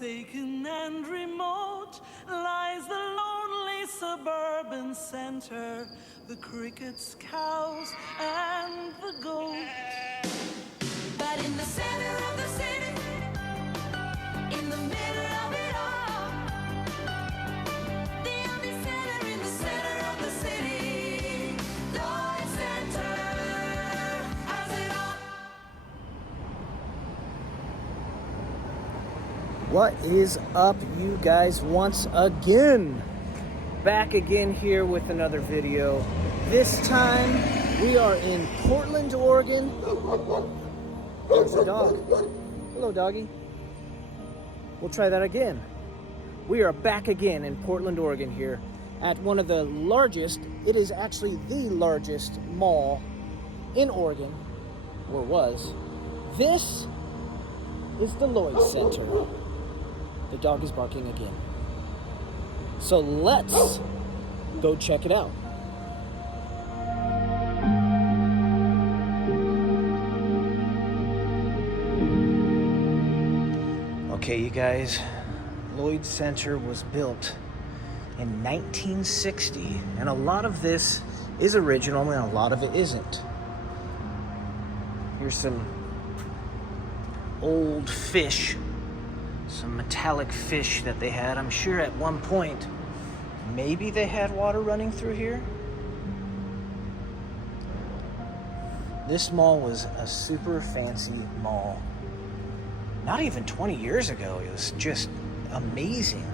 Forsaken and remote lies the lonely suburban center, the crickets, cows, and the goat. But in the center of the city, in the middle of it all, the only center in the center of the city, Lloyd Center has it all. What is up, you guys? Once again, back again here with another video. This time we are in Portland, Oregon. There's a dog. Hello, doggy. We'll try that again. We are back again in Portland, Oregon here at one of the largest, it is actually the largest mall in Oregon, or was. This is the LLOYD Center. The dog is barking again. So let's go check it out. Okay, you guys, LLOYD Center was built in 1960, and a lot of this is original and a lot of it isn't. Here's some old fish. Some metallic fish that they had. I'm sure at one point, maybe they had water running through here. This mall was a super fancy mall. Not even 20 years ago. It was just amazing.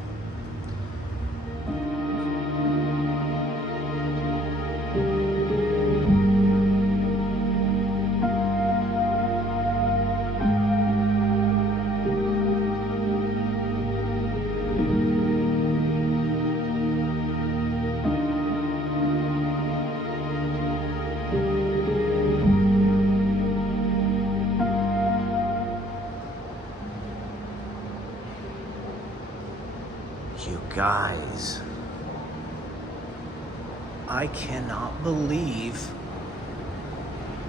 You guys, I cannot believe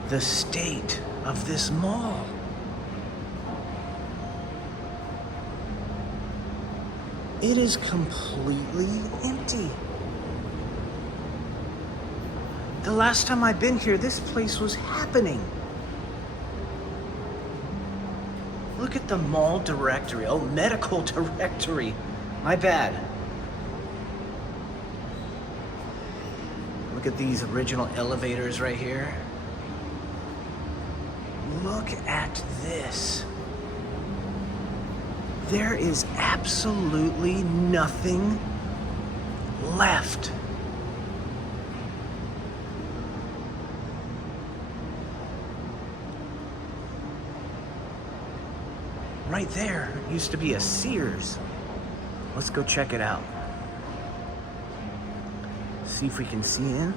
the state of this mall. It is completely empty. The last time I've been here, this place was happening. Look at the mall directory. Oh, medical directory. My bad. Look at these original elevators right here. Look at this. There is absolutely nothing left. Right there used to be a Sears. Let's go check it out. See if we can see in.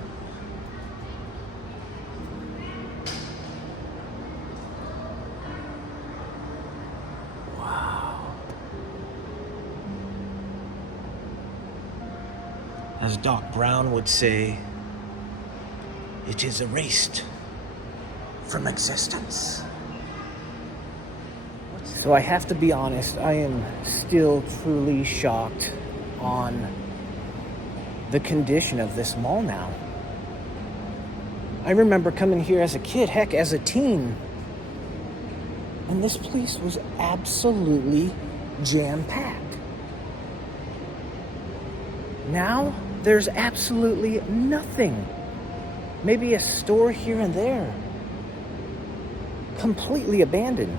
Wow. As Doc Brown would say, it is erased from existence. So I have to be honest, I am still truly shocked on the condition of this mall now. I remember coming here as a kid, heck, as a teen, and this place was absolutely jam-packed. Now, there's absolutely nothing. Maybe a store here and there. Completely abandoned.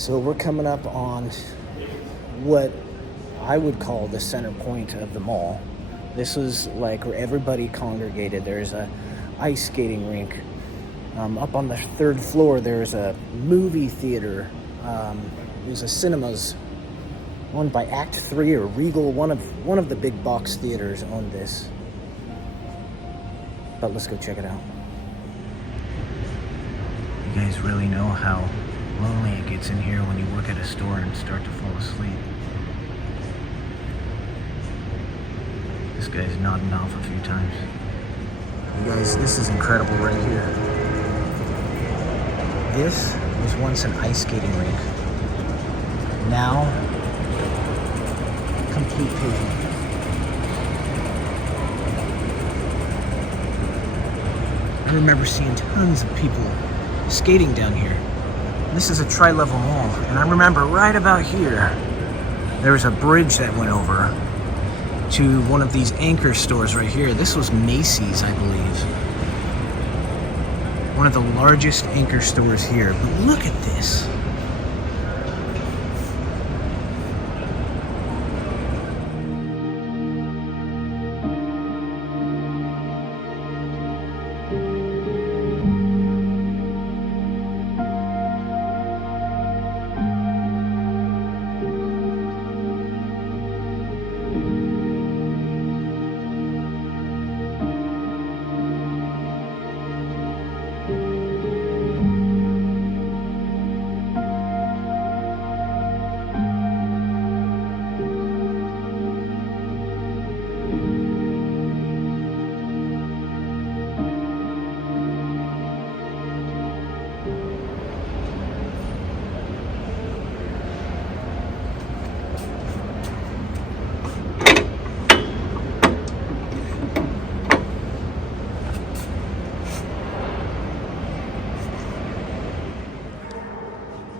So we're coming up on what I would call the center point of the mall. This was like where everybody congregated. There's a ice skating rink. Up on the 3rd floor, there's a movie theater. There's a cinemas owned by Act 3 or Regal. One of the big box theaters owned this. But let's go check it out. You guys really know how lonely it gets in here when you work at a store and start to fall asleep. This guy's nodding off a few times. You guys, this is incredible right here. This was once an ice skating rink. Now, complete pavement. I remember seeing tons of people skating down here. This is a tri-level mall, and I remember right about here, there was a bridge that went over to one of these anchor stores right here. This was Macy's, I believe. One of the largest anchor stores here. But look at this.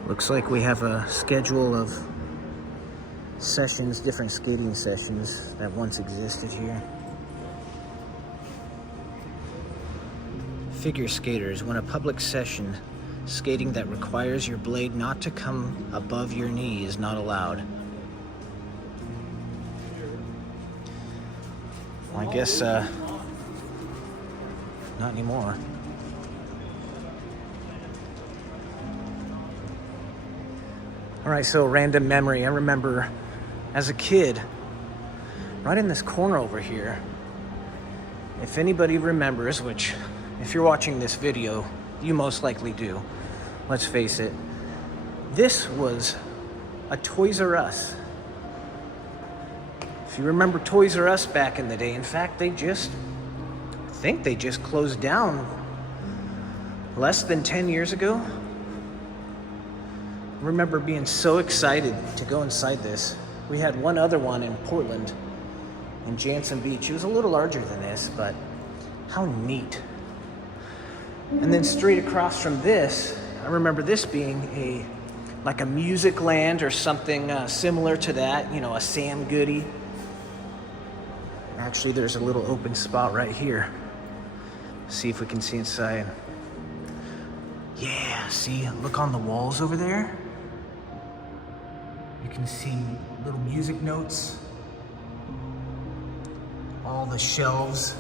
Looks like we have a schedule of sessions, different skating sessions that once existed here. Figure skaters, when a public session, skating that requires your blade not to come above your knee is not allowed. Well, I guess, not anymore. All right, so random memory. I remember as a kid, right in this corner over here, if anybody remembers, which if you're watching this video, you most likely do, let's face it, this was a Toys R Us. If you remember Toys R Us back in the day, in fact, I think they just closed down less than 10 years ago. I remember being so excited to go inside this. We had one other one in Portland, in Jantzen Beach. It was a little larger than this, but how neat. And then straight across from this, I remember this being like a music land or something similar to that, you know, a Sam Goody. Actually, there's a little open spot right here. See if we can see inside. Yeah, see, look on the walls over there. You can see little music notes. All the shelves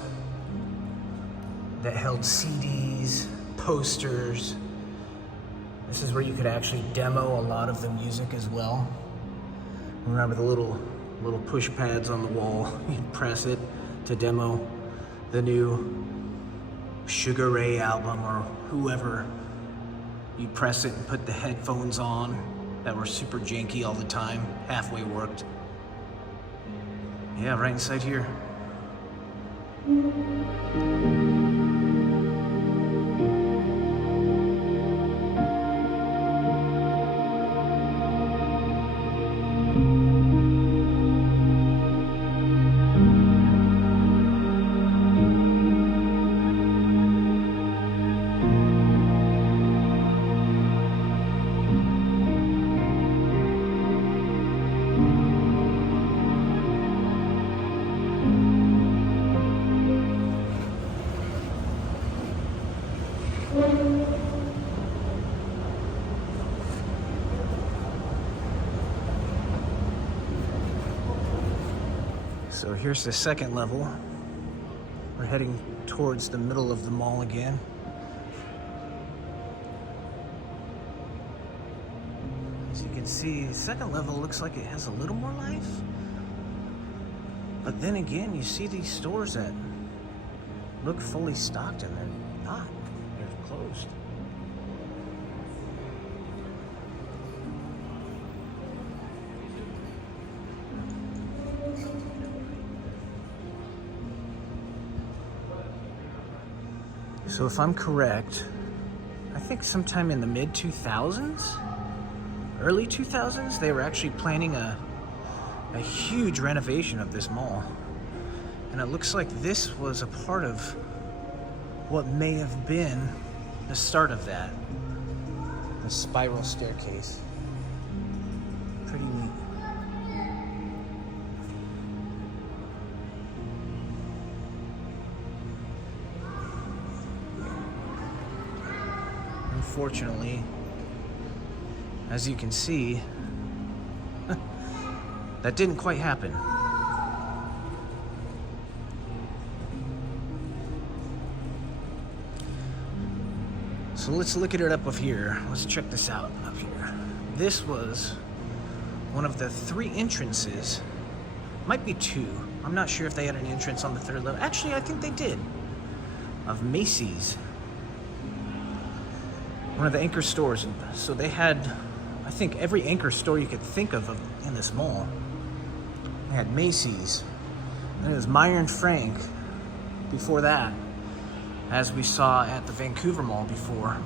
that held CDs, posters. This is where you could actually demo a lot of the music as well. Remember the little push pads on the wall. You'd press it to demo the new Sugar Ray album or whoever. You'd press it and put the headphones on that were super janky all the time, halfway worked. Yeah, right inside here. So here's the second level. We're heading towards the middle of the mall again. As you can see, the second level looks like it has a little more life. But then again, you see these stores that look fully stocked and they're not. They're closed. So if I'm correct, I think sometime in the mid-2000s, early 2000s, they were actually planning a huge renovation of this mall. And it looks like this was a part of what may have been the start of that. The spiral staircase. Pretty neat. Unfortunately, as you can see, that didn't quite happen. So let's look at it up here. Let's check this out up here. This was one of the 3 entrances. Might be 2. I'm not sure if they had an entrance on the 3rd level. Actually, I think they did. Of Macy's. One of the anchor stores. So they had, I think, every anchor store you could think of in this mall. They had Macy's. Then it was Meyer and Frank before that, as we saw at the Vancouver Mall before.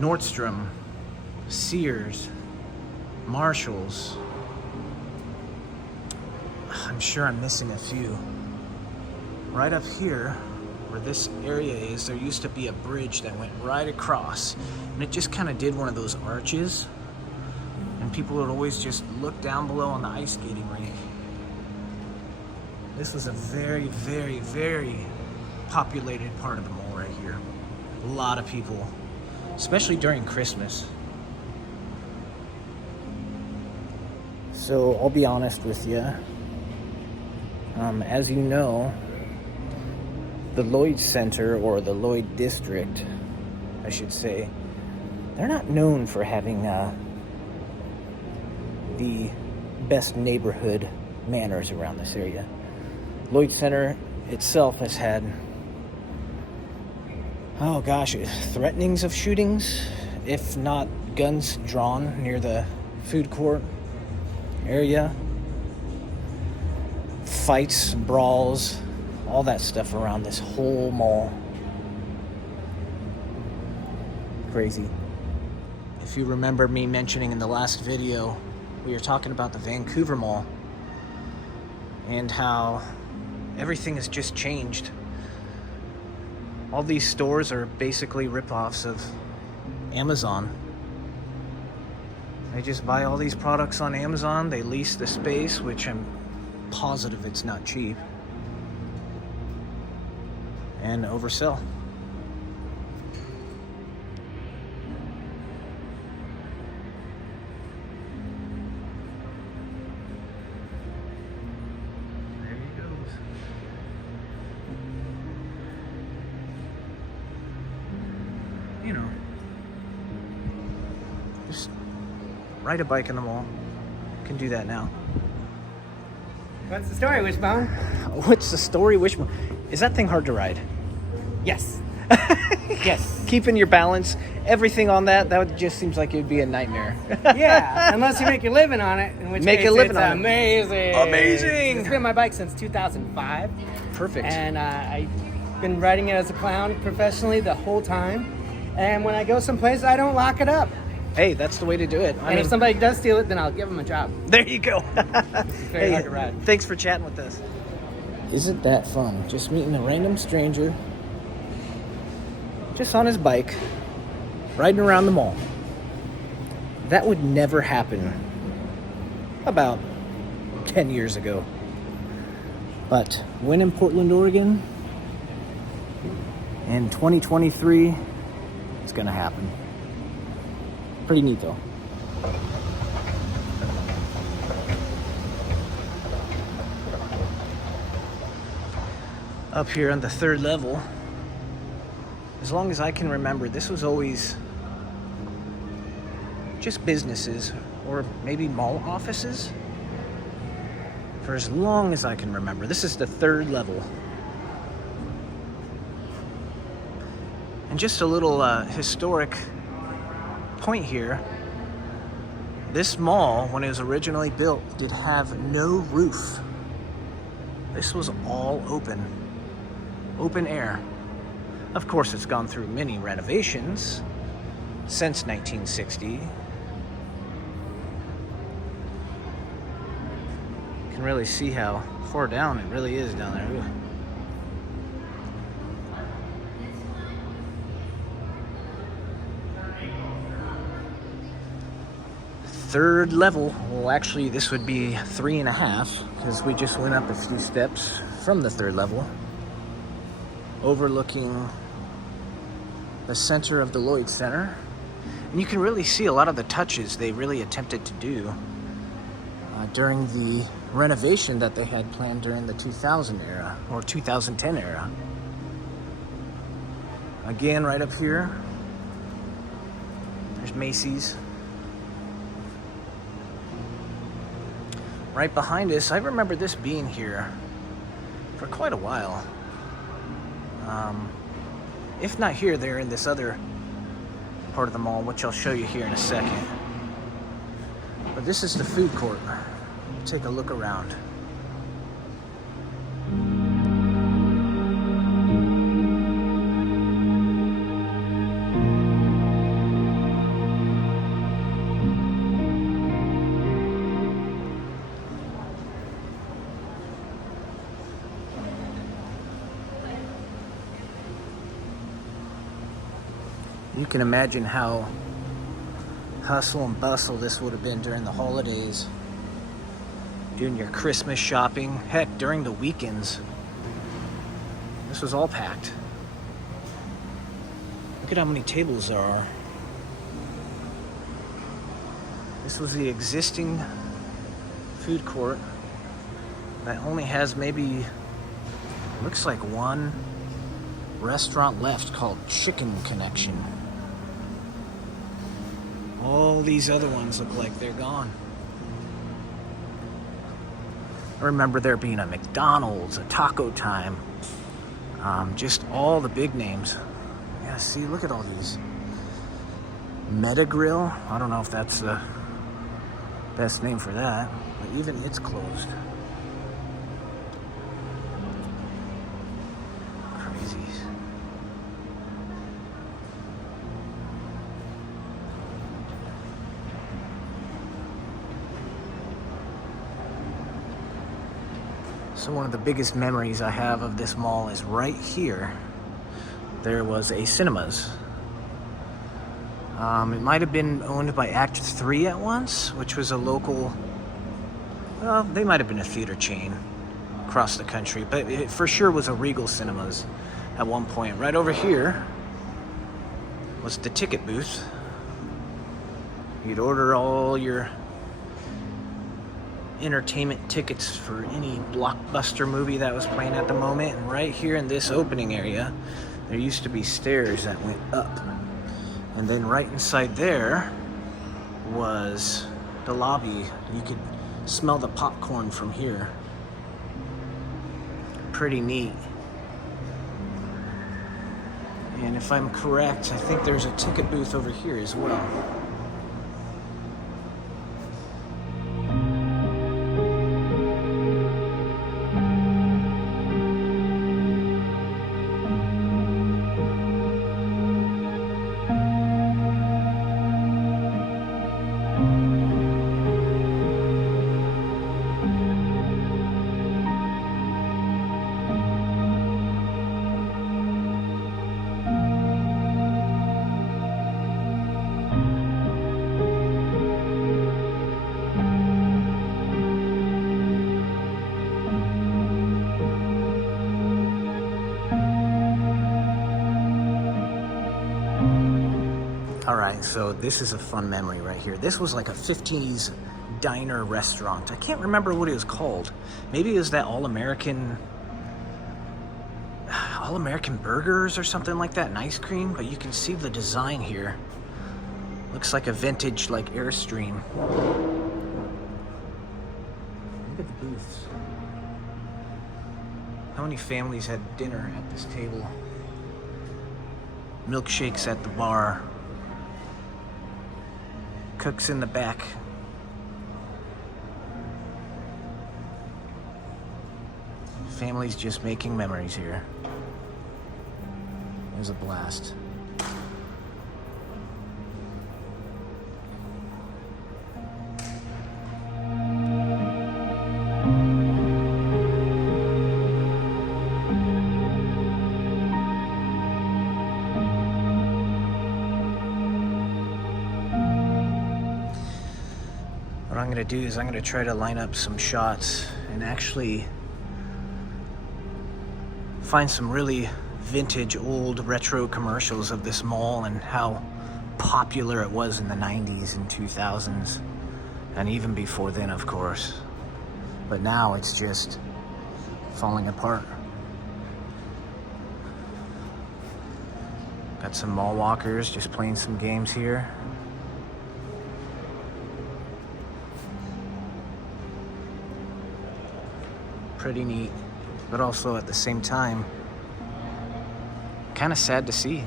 Nordstrom, Sears, Marshalls. I'm sure I'm missing a few. Right up here, where this area is, there used to be a bridge that went right across, and it just kind of did one of those arches, and people would always just look down below on the ice skating rink. This was a very, very, very populated part of the mall right here. A lot of people, especially during Christmas. So I'll be honest with you. As you know, the LLOYD Center, or the LLOYD District, I should say, they're not known for having the best neighborhood manners around this area. LLOYD Center itself has had, oh gosh, threatenings of shootings, if not guns drawn near the food court area, fights, brawls, all that stuff around this whole mall. Crazy. If you remember me mentioning in the last video, we were talking about the Vancouver Mall and how everything has just changed. All these stores are basically rip-offs of Amazon. They just buy all these products on Amazon, they lease the space, which I'm positive it's not cheap, and oversell. There he goes. You know, just ride a bike in the mall. Can do that now. What's the story, Wishbone? What's the story, Wishbone? Is that thing hard to ride? Yes. Yes. Keeping your balance, everything on that just seems like it would be a nightmare. Yeah, unless you make your living on it, in which Make case a living it's on it. amazing. Amazing. It's been my bike since 2005. Perfect. And I've been riding it as a clown professionally the whole time. And when I go someplace, I don't lock it up. Hey, that's the way to do it. And if somebody does steal it, then I'll give them a job. There you go. Very hard to ride. Thanks for chatting with us. Isn't that fun? Just meeting a random stranger, just on his bike, riding around the mall. That would never happen about 10 years ago. But when in Portland, Oregon, in 2023, it's gonna happen. Pretty neat though. up here on the third level. As long as I can remember, this was always just businesses or maybe mall offices. For as long as I can remember. This is the third level. And just a little historic point here. This mall, when it was originally built, did have no roof. This was all open air. Of course, it's gone through many renovations since 1960. You can really see how far down it really is down there. Ooh. Third level, well actually this would be 3.5 because we just went up a few steps from the third level, overlooking the center of the Lloyd Center. And you can really see a lot of the touches they really attempted to do during the renovation that they had planned during the 2000 era or 2010 era. Again, right up here, there's Macy's. Right behind us, I remember this being here for quite a while. If not here, they're in this other part of the mall, which I'll show you here in a second. But this is the food court. Take a look around. You can imagine how hustle and bustle this would have been during the holidays. Doing your Christmas shopping, heck, during the weekends. This was all packed. Look at how many tables there are. This was the existing food court that only has maybe, looks like one restaurant left called Chicken Connection. All these other ones look like they're gone. I remember there being a McDonald's, a Taco Time, just all the big names. Yeah, see, look at all these. Meta Grill, I don't know if that's the best name for that, but even it's closed. Crazies. So one of the biggest memories I have of this mall is right here. There was a cinemas. It might have been owned by Act 3 at once, which was a local, well, they might have been a theater chain across the country, but it for sure was a Regal Cinemas at one point. Right over here was the ticket booth. You'd order all your entertainment tickets for any blockbuster movie that was playing at the moment. And right here in this opening area, there used to be stairs that went up. And then right inside there was the lobby. You could smell the popcorn from here. Pretty neat. And if I'm correct, I think there's a ticket booth over here as well. Alright, so this is a fun memory right here. This was like a 50s diner restaurant. I can't remember what it was called. Maybe it was that All-American All-American burgers or something like that, and ice cream, but you can see the design here. Looks like a vintage, like, Airstream. Look at the booths. How many families had dinner at this table? Milkshakes at the bar. Cooks in the back. Families just making memories here. It was a blast. What I'm gonna do is I'm gonna try to line up some shots and actually find some really vintage, old, retro commercials of this mall and how popular it was in the 90s and 2000s, and even before then, of course. But now it's just falling apart. Got some mall walkers just playing some games here. Pretty neat, but also at the same time, kind of sad to see.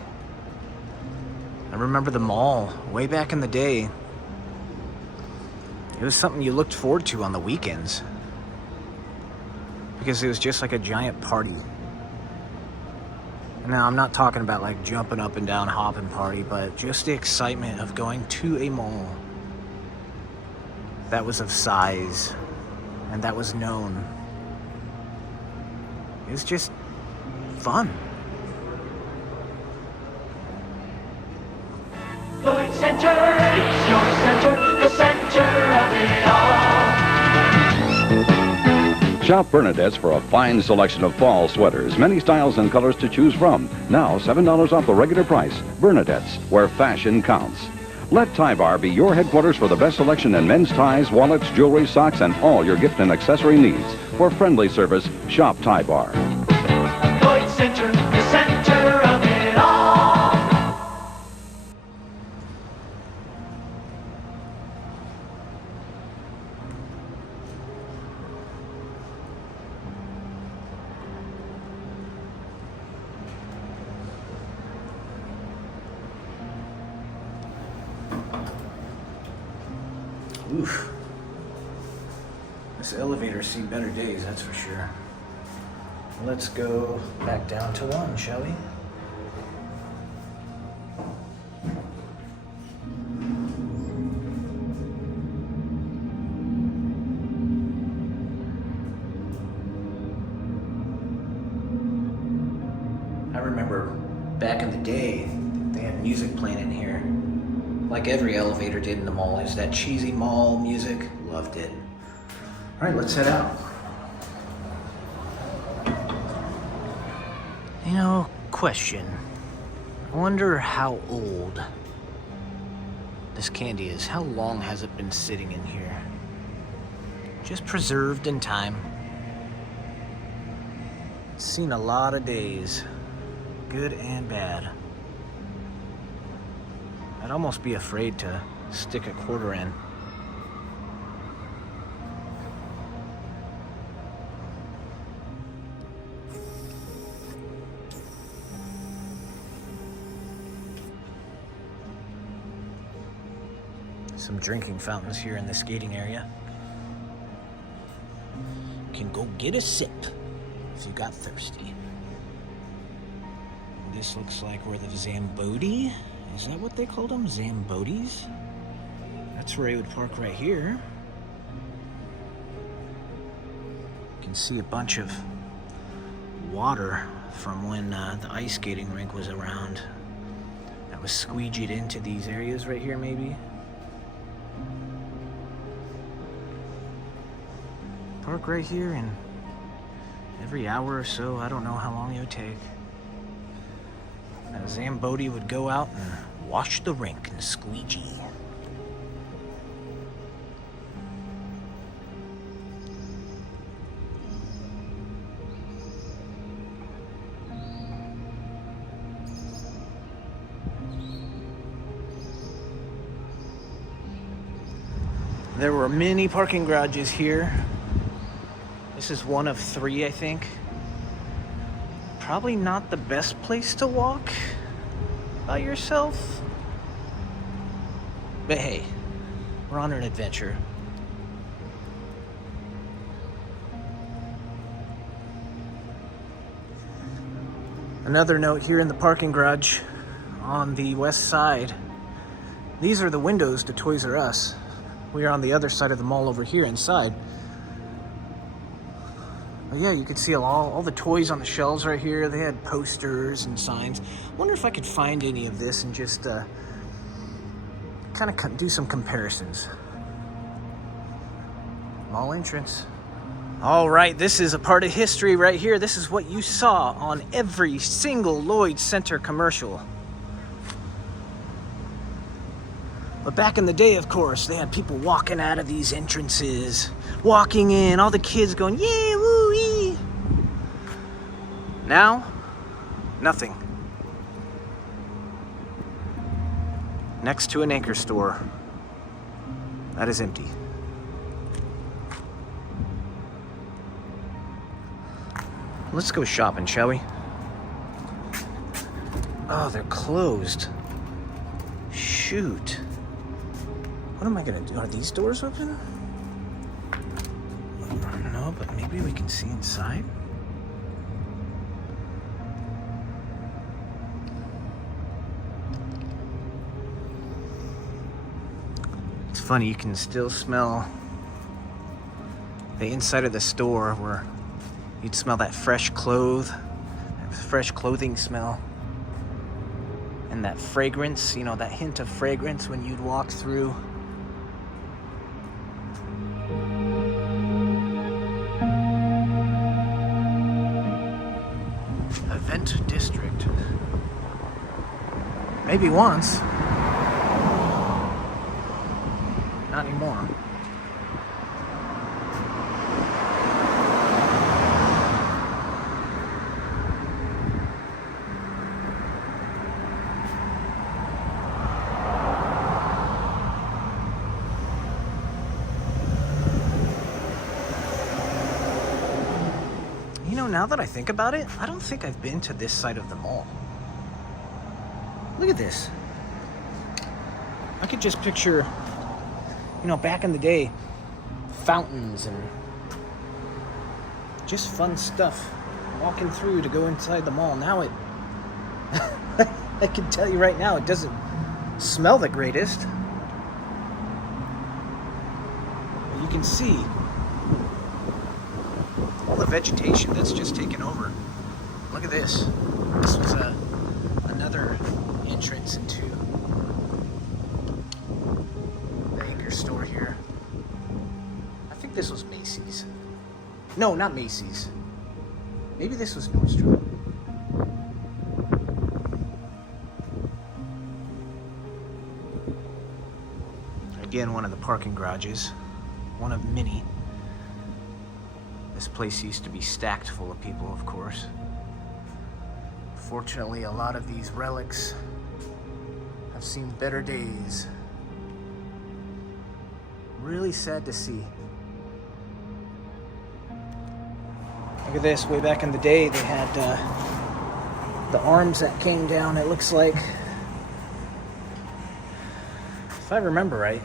I remember the mall way back in the day. It was something you looked forward to on the weekends because it was just like a giant party. Now, I'm not talking about like jumping up and down, hopping party, but just the excitement of going to a mall that was of size and that was known. It was just fun. LLOYD Center, it's your center, the center of it all. Shop Bernadette's for a fine selection of fall sweaters, many styles and colors to choose from. Now $7 off the regular price. Bernadette's, where fashion counts. Let Tie Bar be your headquarters for the best selection in men's ties, wallets, jewelry, socks, and all your gift and accessory needs. For friendly service, shop Tie Bar. LLOYD Center, the center of it all. Oof. This elevator's seen better days, that's for sure. Let's go back down to one, shall we? I remember back in the day, they had music playing in here. Like every elevator did in the mall. Is that cheesy mall music? Loved it. All right, let's head out. You know, question. I wonder how old this candy is. How long has it been sitting in here? Just preserved in time. It's seen a lot of days, good and bad. I'd almost be afraid to stick a quarter in. Some drinking fountains here in the skating area. Can go get a sip if you got thirsty. This looks like where the Zambodi. Is that what they called them? Zambodis? That's where I would park right here. You can see a bunch of water from when the ice skating rink was around. That was squeegeed into these areas right here, maybe. Park right here, and every hour or so, I don't know how long it would take, a Zambodi would go out and wash the rink and squeegee. There were many parking garages here. This is one of 3, I think. Probably not the best place to walk by yourself. But hey, we're on an adventure. Another note here in the parking garage on the west side. These are the windows to Toys R Us. We are on the other side of the mall over here inside. But yeah, you could see all the toys on the shelves right here. They had posters and signs. Wonder if I could find any of this and just kind of do some comparisons. Mall entrance. All right, this is a part of history right here. This is what you saw on every single Lloyd Center commercial. But back in the day, of course, they had people walking out of these entrances, walking in, all the kids going, yeah, woo-wee. Now, nothing. Next to an anchor store, that is empty. Let's go shopping, shall we? Oh, they're closed. Shoot. What am I gonna do? Are these doors open? No, but maybe we can see inside. It's funny, you can still smell the inside of the store where you'd smell that fresh clothing smell. And that fragrance, you know, that hint of fragrance when you'd walk through. Event district. Maybe once. Not anymore. You know, now that I think about it, I don't think I've been to this side of the mall. Look at this. I could just picture, you know, back in the day, fountains and just fun stuff walking through to go inside the mall. Now it, I can tell you right now, it doesn't smell the greatest. But you can see all the vegetation that's just taken over. Look at this. This was another entrance into the anchor store here. I think this was Macy's. No, not Macy's. Maybe this was Nordstrom. Again, one of the parking garages. One of many. This place used to be stacked full of people, of course. Fortunately, a lot of these relics have seen better days. Really sad to see. Look at this, way back in the day, they had the arms that came down, it looks like. If I remember right,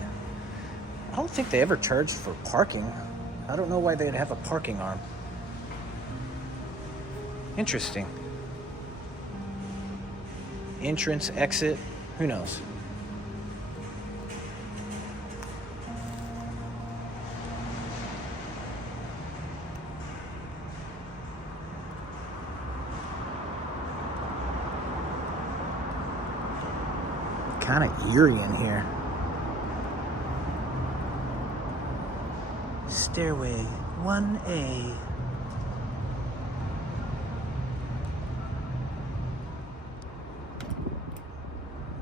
I don't think they ever charged for parking. I don't know why they'd have a parking arm. Interesting. Entrance, exit, who knows? Kind of eerie in here. Stairway 1A.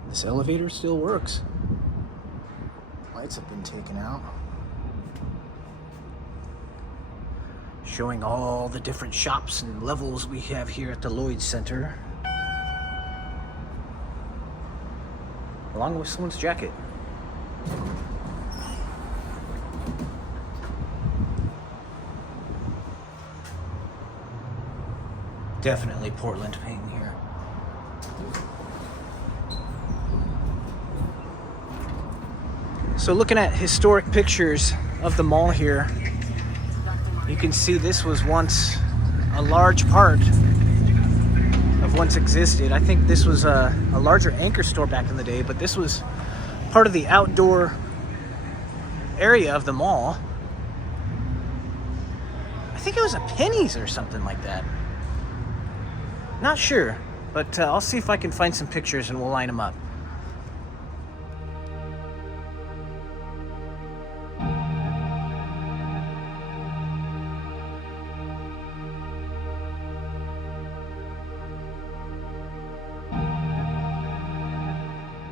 This elevator still works. Lights have been taken out. Showing all the different shops and levels we have here at the LLOYD Center. Along with someone's jacket. Definitely Portland paint here. So looking at historic pictures of the mall here, you can see this was once a large part of once existed. I think this was a larger anchor store back in the day, but this was part of the outdoor area of the mall. I think it was a Penny's or something like that. Not sure, but I'll see if I can find some pictures and we'll line them up.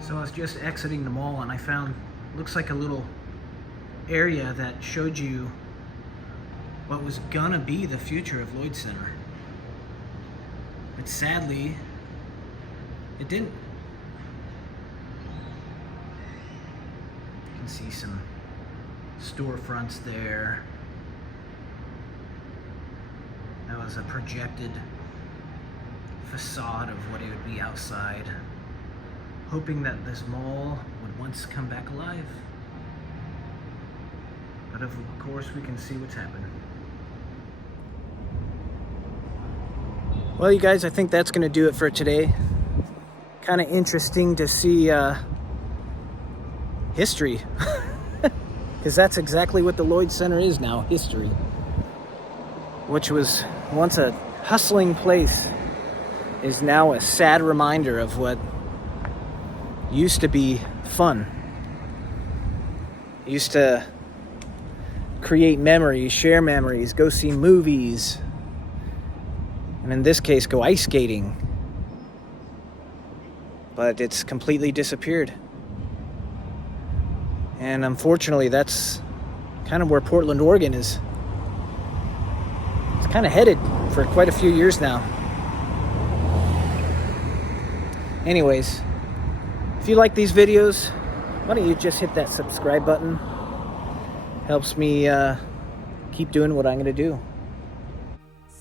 So I was just exiting the mall and I found, looks like a little area that showed you what was gonna be the future of Lloyd Center. But sadly, it didn't. You can see some storefronts there. That was a projected facade of what it would be outside, hoping that this mall would once come back alive. But of course, we can see what's happened. Well, you guys, I think that's going to do it for today. Kind of interesting to see history. Because that's exactly what the Lloyd Center is now, history. Which was once a hustling place, is now a sad reminder of what used to be fun. Used to create memories, share memories, go see movies, and in this case, go ice skating. But it's completely disappeared. And unfortunately, that's kind of where Portland, Oregon is. It's kind of headed for quite a few years now. Anyways, if you like these videos, why don't you just hit that subscribe button? Helps me keep doing what I'm going to do.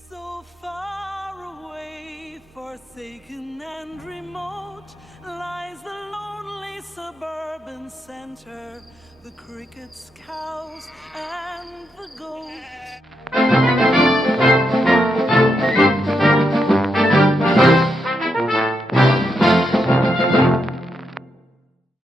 So far away, forsaken and remote, lies the lonely suburban center, the crickets, cows, and the goat.